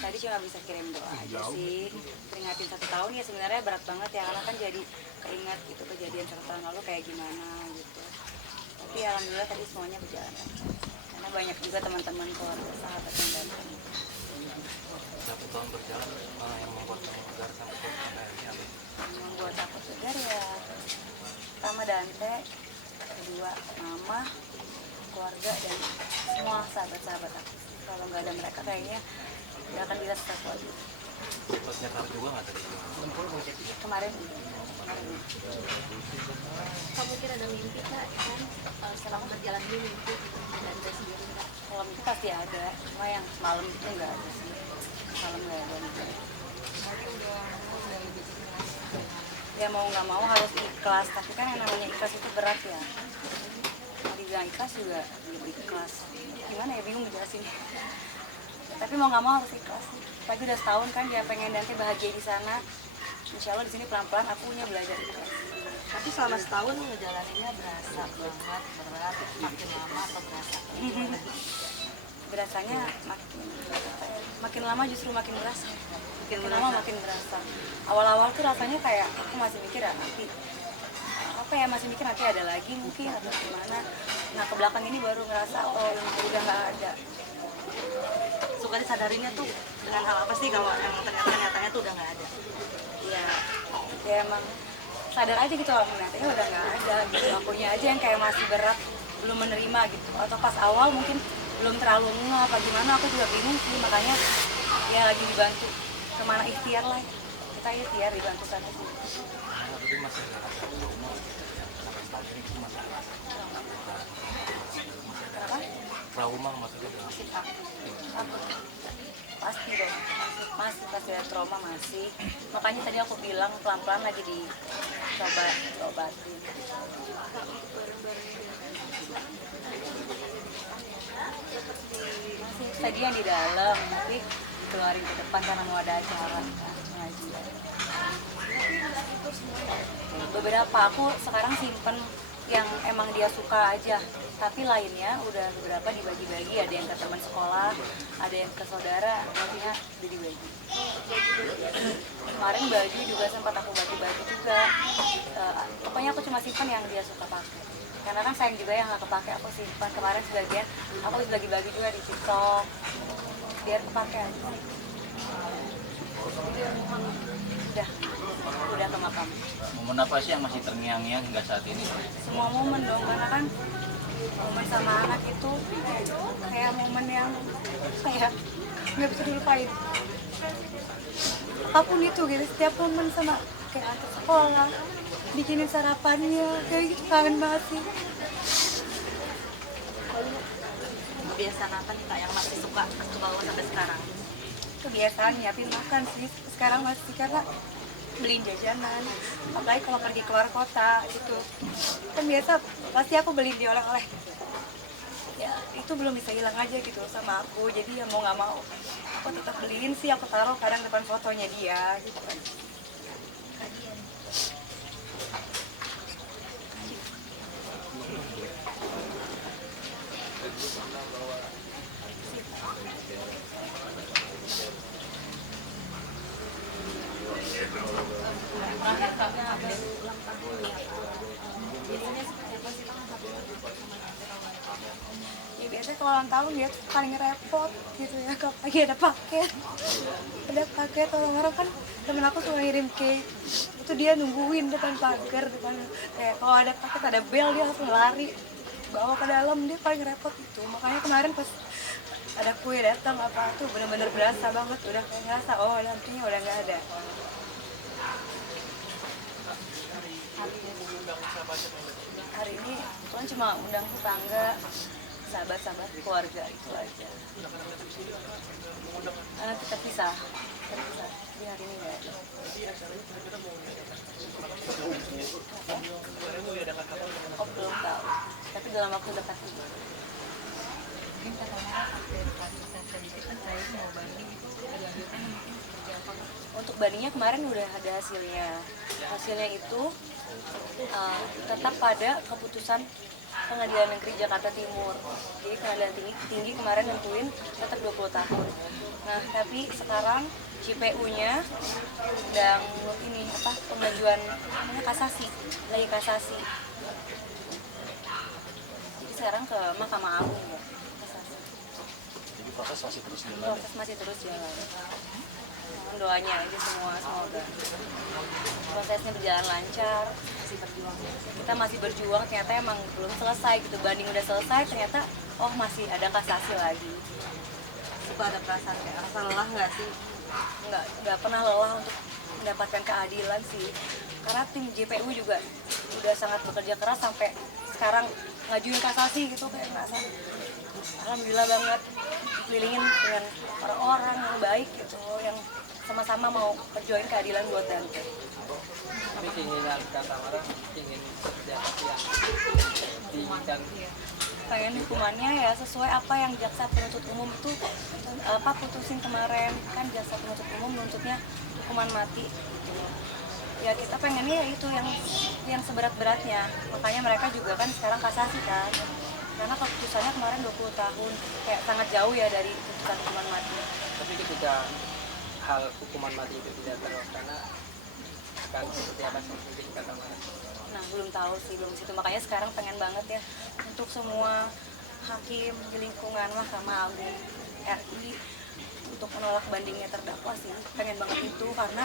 Tadi cuma bisa kirim doa aja sih. Peringatin 1 tahun ya sebenarnya berat banget ya, karena kan jadi keingat gitu kejadian 1 tahun lalu kayak gimana gitu. Tapi alhamdulillah tadi semuanya berjalan lancar. Karena banyak juga teman-teman keluarga sahabat yang datang. 1 tahun berjalan yang membuat kamu tegar sampai ini apa? Yang membuat aku tegar ya pertama Dante, kedua mama, keluarga, dan semua sahabat-sahabat aku. Kalau nggak ada mereka kayaknya nggak akan bisa sesuatu lagi. Sempat nyekar juga nggak tadi? Kemarin Kamu kira ada mimpi kak kan selama berjalan ini mimpi ada sendiri kak? kalau itu pasti ada, cuma yang semalam itu nggak ada sih. Malam nggak ada. Ya mau nggak mau harus ikhlas, tapi kan yang namanya ikhlas itu berat ya. Mau dibilang ikhlas juga belum ikhlas. Gimana ya, bingung ngejelasinnya. Tapi mau nggak mau harus ikhlas. Apalagi udah setahun kan dia pengen nanti bahagia di sana. Insya Allah di sini pelan-pelan aku punya belajar ikhlas. Tapi selama setahun ngejalaninnya berasa banget berat, makin lama atau berasa? Berasanya makin lama justru makin berasa. Makin lama makin berasa. Awal-awal tuh rasanya kayak aku masih mikir ya nanti apa ya, masih mikir nanti ada lagi mungkin atau gimana. Nah ke belakang ini baru ngerasa oh ini udah nggak ada. Suka disadarinya tuh dengan hal apa sih kalau emang ternyata nyatanya tuh udah nggak ada? Ya emang sadar aja gitu kalau nyatanya udah nggak ada gitu. Akunya aja yang kayak masih berat, belum menerima gitu. Atau pas awal mungkin belum terlalu ngeh apa gimana, aku juga bingung sih. Makanya ya lagi dibantu kemana ikhtiar lah, kita ikhtiar dibantu sana sih. Tapi masih ada rasa trauma sampai setahun ini itu masih ada rasa Kenapa? trauma maksudnya Masih takut. Pasti dong, masih ada trauma masih. Makanya tadi aku bilang pelan-pelan lagi dicoba diobatin. Masih tadi yang di dalam, tapi dikeluarin ke depan karena mau ada acara pengajian. Beberapa aku sekarang simpen yang emang dia suka aja, tapi lainnya udah beberapa dibagi-bagi, ada yang ke teman sekolah, ada yang ke saudara, artinya udah dibagi. Kemarin baju juga sempat aku bagi-bagi juga. Pokoknya aku cuma simpan yang dia suka pakai, karena kan sayang juga yang nggak kepake aku simpan. Kemarin sebagian aku bagi-bagi juga di TikTok biar kepake aja. Udah ke makam. momen apa sih yang masih terngiang-ngiang hingga saat ini? Semua momen dong, karena kan momen sama anak itu kayak momen yang kayak nggak bisa dilupain. Apapun itu gitu, setiap momen sama kayak antar sekolah, bikinin sarapannya, kayak gitu kangen banget sih. Kebiasaan apa nih kak yang masih suka ke bawah sampai sekarang? Kebiasaan nyiapin makan sih sekarang masih, karena beliin jajanan, apalagi kalau pergi keluar kota gitu kan biasa pasti aku beliin dia oleh-oleh. Ya itu belum bisa hilang aja gitu sama aku, jadi ya mau nggak mau aku tetap beliin sih. Aku taruh kadang depan fotonya dia gitu kan. Ya biasanya kalau ulang tahun dia tuh paling repot gitu ya, kalau lagi ada paket orang-orang kan, temen aku suka ngirim cake itu dia nungguin depan pagar, depan kayak kalau ada paket ada bel dia langsung lari bawa ke dalam. Dia paling repot itu. Makanya kemarin pas ada kue datang apa tuh bener-bener berasa banget, udah kayak ngerasa oh nantinya udah nggak ada. Hari ini Tuhan cuma undang tetangga, sahabat-sahabat, keluarga itu aja. Nanti terpisah. Jadi hari ini nggak ada. Oh belum tahu, tapi dalam waktu dekat ini. Untuk bandingnya kemarin udah ada hasilnya. Hasilnya itu tetap pada keputusan Pengadilan Negeri Jakarta Timur. Jadi Pengadilan Tinggi kemarin nentuin tetap 20 tahun. Nah, tapi sekarang JPU-nya sedang ini apa pengajuan namanya kasasi, lagi kasasi. Jadi sekarang ke Mahkamah Agung ya, kasasi. Jadi proses masih terus jalan. Proses masih terus jalan. Mohon doanya aja semua, semoga prosesnya berjalan lancar. Kita masih berjuang, ternyata emang belum selesai gitu. Banding udah selesai, ternyata oh masih ada kasasi lagi. Suka ada perasaan kayak rasa lelah nggak sih? Nggak pernah lelah untuk mendapatkan keadilan sih, karena tim JPU juga udah sangat bekerja keras sampai sekarang ngajuin kasasi gitu, kayak ngerasa alhamdulillah banget dikelilingin dengan orang-orang yang baik gitu, yang sama-sama mau perjuangin keadilan buat Dante. Tapi keinginan Kak Tamara ingin seperti apa sih yang diinginkan? Pengen hukumannya ya sesuai apa yang jaksa penuntut umum itu apa putusin kemarin, kan jaksa penuntut umum nuntutnya hukuman mati gitu. Ya kita pengennya ya itu yang seberat-beratnya, makanya mereka juga kan sekarang kasasi kan, karena keputusannya kemarin 20 tahun, kayak sangat jauh ya dari putusan hukuman mati. Tapi ketika hal hukuman mati itu tidak terlaksana, akan seperti apa sih mungkin Kak Tamara? Nah belum tahu sih, belum situ, makanya sekarang pengen banget ya untuk semua hakim di lingkungan Mahkamah Agung RI untuk menolak bandingnya terdakwa sih, pengen banget itu, karena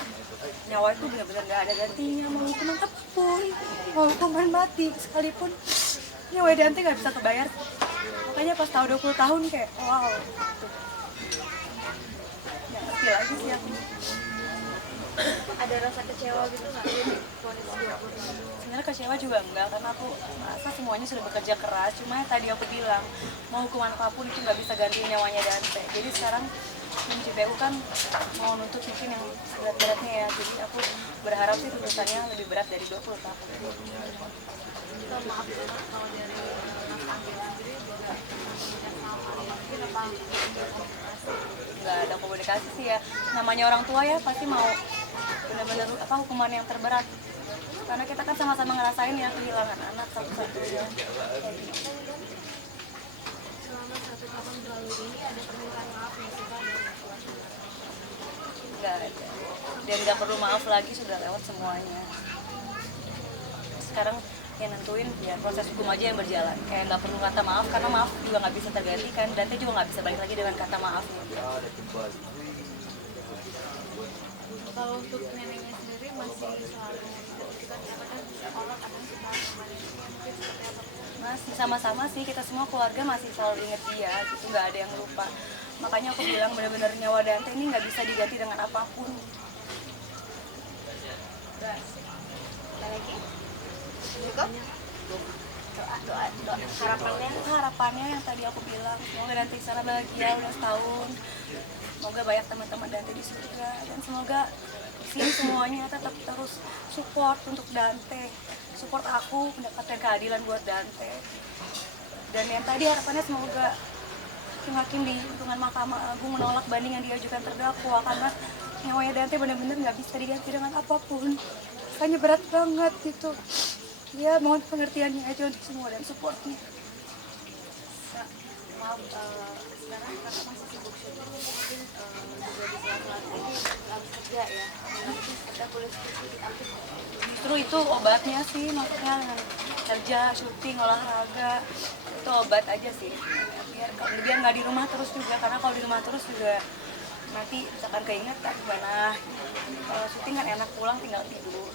nyawa itu benar-benar nggak ada gantinya, mau hukuman apapun, mau hukuman mati sekalipun nyawa Dante nggak bisa kebayar. Makanya pas tahu 20 tahun kayak wow gitu. Nggak ngerti lagi sih aku. Ada rasa kecewa gitu nggak vonis 20 Sebenarnya kecewa juga enggak, karena aku merasa semuanya sudah bekerja keras. Cuma yang tadi aku bilang, mau hukuman apapun itu nggak bisa gantiin nyawanya Dante. Jadi sekarang JPU kan mau nuntut mungkin yang berat-beratnya ya. Jadi aku berharap sih tuntutannya lebih berat dari 20 tahun. Kita maaf ya kalau dari Mas Anggil sendiri juga mungkin apa Nggak ada komunikasi sih ya. Namanya orang tua ya pasti mau benar-benar apa hukuman yang terberat. Karena kita kan sama-sama ngerasain ya kehilangan anak satu-satunya. selama 1 tahun berlalu ini ada permintaan maaf nggak sih Pak dari keluarga? Nggak ada. Dan nggak perlu maaf lagi, sudah lewat semuanya. Sekarang yang nentuin ya proses hukum aja yang berjalan. Kayak nggak perlu kata maaf, karena maaf juga nggak bisa tergantikan. Dante juga nggak bisa balik lagi dengan kata maafnya. Kalau untuk neneknya sendiri masih selalu kita katakan seolah kadang suka kembalinya mungkin seperti apa? Masih sama-sama sih, kita semua keluarga masih selalu inget dia gitu, nggak ada yang lupa. Makanya aku bilang benar-benar nyawa Dante ini nggak bisa diganti dengan apapun. Ada lagi? Cukup? Doa Harapannya yang tadi aku bilang, semoga Dante di sana bahagia udah setahun, semoga banyak teman-teman Dante di surga, dan semoga di sini semuanya tetap terus support untuk Dante, support aku mendapatkan keadilan buat Dante. Dan yang tadi harapannya semoga hakim-hakim di lingkungan Mahkamah Agung menolak banding yang diajukan terdakwa, karena nyawanya Dante benar-benar nggak bisa diganti dengan apapun, hanya berat banget gitu. Ya mohon pengertiannya aja untuk semua dan supportnya. maaf sekarang kakak masih sibuk syuting mungkin juga di sela-sela ini habis kerja ya ada kuliah skripsi di kampus. Justru itu obatnya sih, maksudnya dengan kerja, syuting, olahraga itu obat aja sih. Biar nggak di rumah terus juga, karena kalau di rumah terus juga nanti misalkan keingetan gimana. Kalau syuting kan enak, pulang tinggal tidur.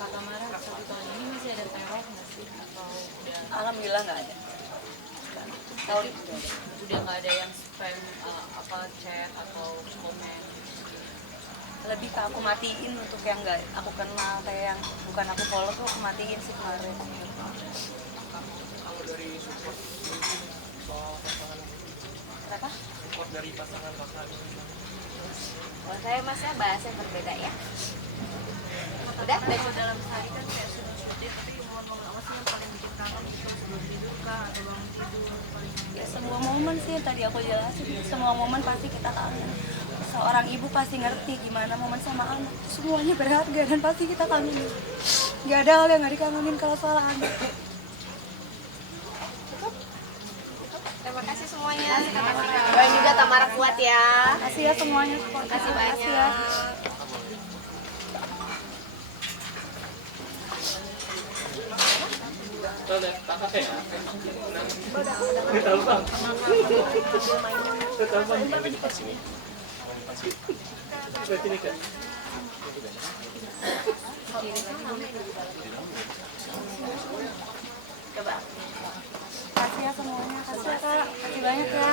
Kak Tamara 1 tahun ini masih ada teror nggak sih? Atau udah Alhamdulillah nggak ada. Tahun ini udah ada. udah nggak ada yang spam apa chat atau komen? Lebih ke aku matiin untuk yang nggak aku kenal, kayak yang bukan aku follow tuh aku matiin sih kemarin. Kalau dari support soal pasangan, Kenapa? support dari pasangan Kalau saya masnya bahas yang berbeda ya. Udah, Kalau dalam sehari kan kayak sudah syuting, tapi momen-momen apa sih yang paling bikin kangen gitu sebelum tidur kah atau bangun tidur paling Ya, semua momen sih yang tadi aku jelasin, semua momen pasti kita kangen. Seorang ibu pasti ngerti gimana momen sama anak, semuanya berharga dan pasti kita kangenin. Gak ada hal yang gak dikangenin kalau soal anak. semuanya. Doain juga Tamara kuat ya. Kasih ya semuanya. Kasih banyak. ya. Yang di depan sini. Yang di depan sini. Kasih ya semuanya. Kasih ya kak. Kasih banyak ya.